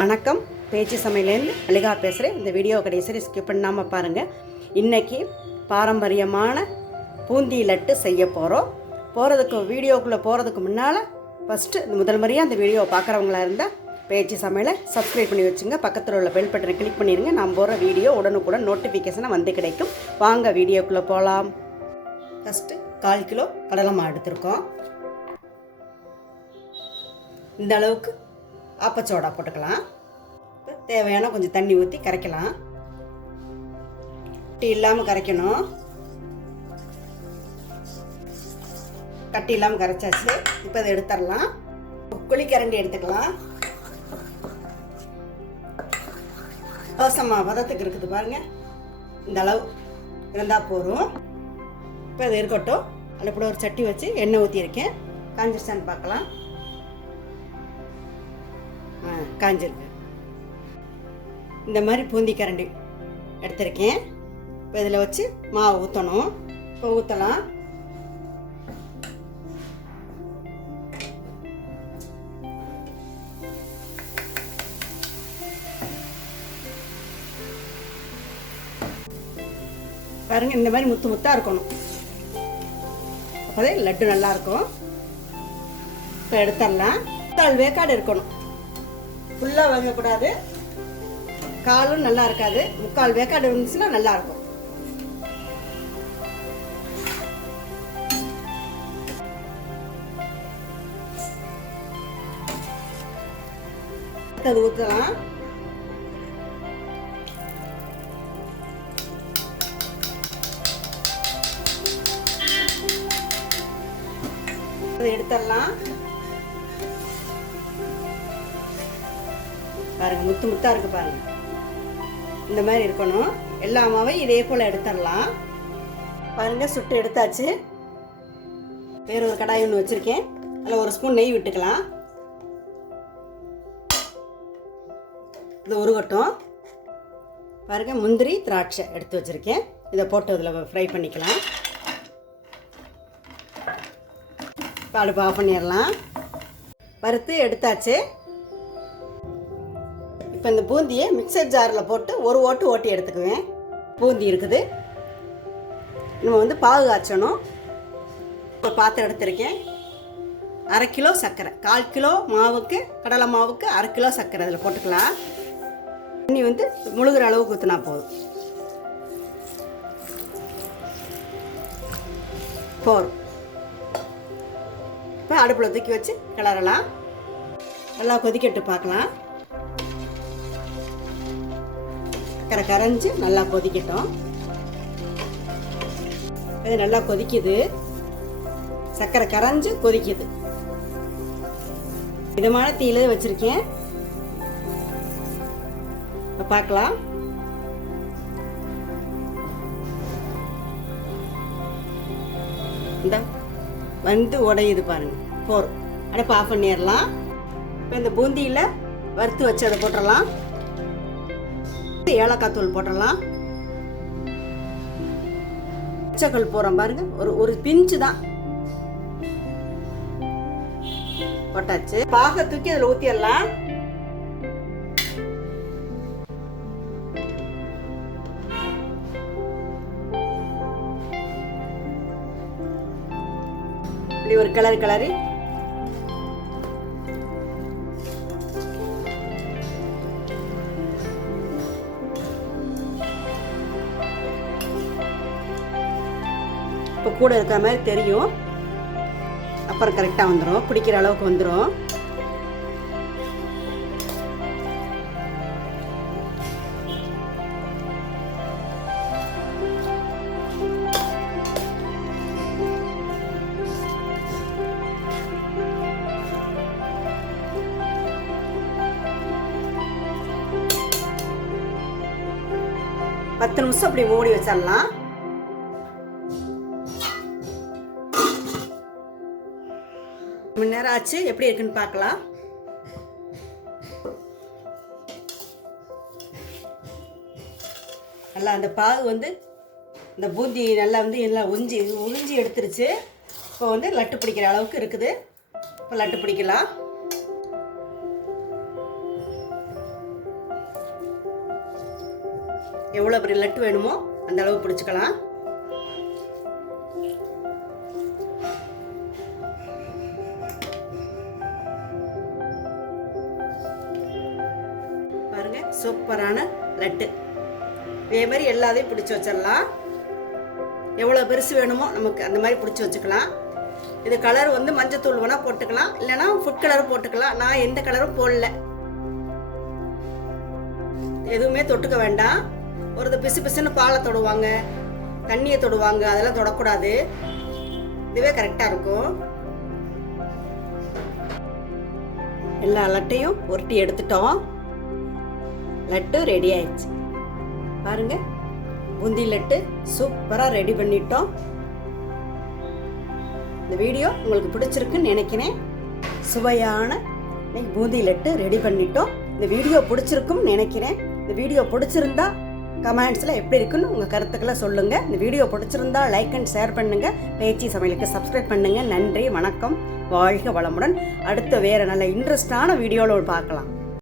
வணக்கம். பேச்சு சமையலேருந்து அழகா பேசுகிறேன். இந்த வீடியோ கடைசி ஸ்கிப் பண்ணாமல் பாருங்கள். இன்றைக்கி பாரம்பரியமான பூந்தி லட்டு செய்ய போகிறோம். வீடியோக்குள்ளே போகிறதுக்கு முன்னால் ஃபஸ்ட்டு முதல் முறையாக அந்த வீடியோவை பார்க்குறவங்களா இருந்தால் பேச்சு சமையலை சப்ஸ்கிரைப் பண்ணி வச்சுங்க. பக்கத்தில் உள்ள பெல் பட்டனை கிளிக் பண்ணிடுங்க. நான் போகிற வீடியோ உடனுக்குடன் நோட்டிஃபிகேஷனை வந்து கிடைக்கும். வாங்க வீடியோக்குள்ளே போகலாம். ஃபஸ்ட்டு 1/4 கிலோ கடலை மாவு எடுத்துருக்கோம். இந்த அளவுக்கு ஆப்பச்சோடா போட்டுக்கலாம். இப்போ தேவையான கொஞ்சம் தண்ணி ஊற்றி கரைக்கலாம். கட்டி இல்லாமல் கரைக்கணும். கட்டி இல்லாமல் கரைச்சாச்சு. இப்போ அதை எடுத்துடலாம். குழிக்கரண்டி எடுத்துக்கலாம். தோசைமா பதத்துக்கு இருக்குது பாருங்கள். இந்த அளவு இருந்தால் போதும். இப்போ அது இருக்கட்டும். அதில் ஒரு சட்டி வச்சு எண்ணெய் ஊற்றியிருக்கேன். காஞ்சிருச்சான்னு பார்க்கலாம். காஞ்சிருக்கு. இந்த மாதிரி பூந்தி கரண்டி எடுத்திருக்கேன். இப்போ இதில் வச்சு மாவு ஊற்றணும். இப்போ ஊற்றலாம். பாருங்க, இந்த மாதிரி முத்து முத்தாக இருக்கணும். அப்போதே லட்டு நல்லா இருக்கும். இப்போ எடுத்துடலாம். 3/4 வேக்காடு இருக்கணும். ஃபுல்லாக வாங்கக்கூடாது, காலும் நல்லா இருக்காது. 3/4 வேக்காடு இருந்துச்சுன்னா நல்லா இருக்கும். அது ஊற்றலாம். அதை எடுத்துடலாம். பாருங்க, முத்து முத்தா இருக்கு பாருங்க. இந்த மாதிரி இருக்கணும். எல்லா மாவையும் இதே போல் எடுத்துடலாம். பாருங்க, சுட்டு எடுத்தாச்சு. வேற ஒரு கடாய் ஒன்று வச்சுருக்கேன். அதில் 1 ஸ்பூன் நெய் விட்டுக்கலாம். இது உருகட்டும். பாருங்க, முந்திரி திராட்சை எடுத்து வச்சுருக்கேன். இதை போட்டு அதில் ஃப்ரை பண்ணிக்கலாம். இப்போ அடுப்பு ஆஃப் பண்ணிடலாம். வறுத்து எடுத்தாச்சு. இப்போ இந்த பூந்தியை மிக்சர் ஜாரில் போட்டு ஒரு ஓட்டு ஓட்டி எடுத்துக்குவேன். பூந்தி இருக்குது. நம்ம பாகு காய்ச்சணும். இப்போ பாத்திரம் எடுத்திருக்கேன். 1/2 கிலோ சர்க்கரை. 1/4 கிலோ மாவுக்கு, கடலை மாவுக்கு 1/2 கிலோ சர்க்கரை அதில் போட்டுக்கலாம். தண்ணி முழுகிற அளவுக்கு ஊற்றினா போதும். போதும். இப்போ அடுப்பில் தூக்கி வச்சு கிளறலாம். நல்லா கொதிக்கட்டு பார்க்கலாம். சக்கரை கரைஞ்சி நல்லா கொதிக்கட்டும். இது நல்லா கொதிக்குது. சக்கரை கரைஞ்சி கொதிக்குது. மிதமான தீயில வச்சிருக்கேன். இப்போ பார்க்கலாம். இந்த உடையுது பாருங்க. போதும். அடுப்பு ஆஃப் பண்ணிடலாம். இப்போ இந்த பூந்தியில் வறுத்து வச்சு அதை போட்டுடலாம். ஏலக்காய் தூள் போட்டுடலாம். பச்சைக்கல் போடுறோம் பாருங்க. ஒரு பிஞ்சு தான் போட்டாச்சு. பாக தூக்கி அதில் ஊற்றிடலாம். இப்படி ஒரு கிளறி இப்போ கூட இருக்கிற மாதிரி தெரியும். அப்புறம் கரெக்டாக வந்துடும். பிடிக்கிற அளவுக்கு வந்துடும். பத்து நிமிஷம் அப்படி மூடி வச்சிடலாம். மணி நேரம் ஆச்சு. எப்படி இருக்குன்னு பார்க்கலாம். நல்லா அந்த பாகு இந்த பூந்தி நல்லா எல்லாம் உறிஞ்சி எடுத்துருச்சு. இப்போ லட்டு பிடிக்கிற அளவுக்கு இருக்குது. இப்போ லட்டு பிடிக்கலாம். எவ்வளோ பெரிய லட்டு வேணுமோ அந்த அளவு பிடிச்சிக்கலாம். பாருங்க, சூப்பரான லட்டு. இதே மாதிரி எல்லாத்தையும் பிடிச்சி வச்சிடலாம். எவ்வளோ பெருசு வேணுமோ நமக்கு அந்த மாதிரி பிடிச்சி வச்சுக்கலாம். இது கலர் வந்து மஞ்சத்தூள் வேணால் போட்டுக்கலாம், இல்லைனா ஃபுட் கலர் போட்டுக்கலாம். நான் எந்த கலரும் போடல. எதுவுமே தொட்டுக்க வேண்டாம். ஒரு பிசு பிசுன்னு பாலை தொடுவாங்க, தண்ணியை தொடுவாங்க, அதெல்லாம் தொடக்கூடாது. இதுவே கரெக்டாக இருக்கும். எல்லா லட்டையும் உருட்டி எடுத்துட்டோம். லட்டு ரெடி ஆயிடுச்சு. பாருங்க, பூந்தி லட்டு சூப்பராக ரெடி பண்ணிட்டோம். இந்த வீடியோ உங்களுக்கு பிடிச்சிருக்குன்னு நினைக்கிறேன். சுவையான பூந்தி லட்டு ரெடி பண்ணிட்டோம். இந்த வீடியோ பிடிச்சிருக்குன்னு நினைக்கிறேன். இந்த வீடியோ பிடிச்சிருந்தா கமெண்ட்ஸில் எப்படி இருக்குன்னு உங்கள் கருத்துக்களை சொல்லுங்கள். இந்த வீடியோ பிடிச்சிருந்தா லைக் அண்ட் ஷேர் பண்ணுங்கள். பேச்சி சமையலுக்கு சப்ஸ்கிரைப் பண்ணுங்கள். நன்றி, வணக்கம், வாழ்க வளமுடன். அடுத்த வேறு நல்ல இன்ட்ரெஸ்டான வீடியோவில் பார்க்கலாம்.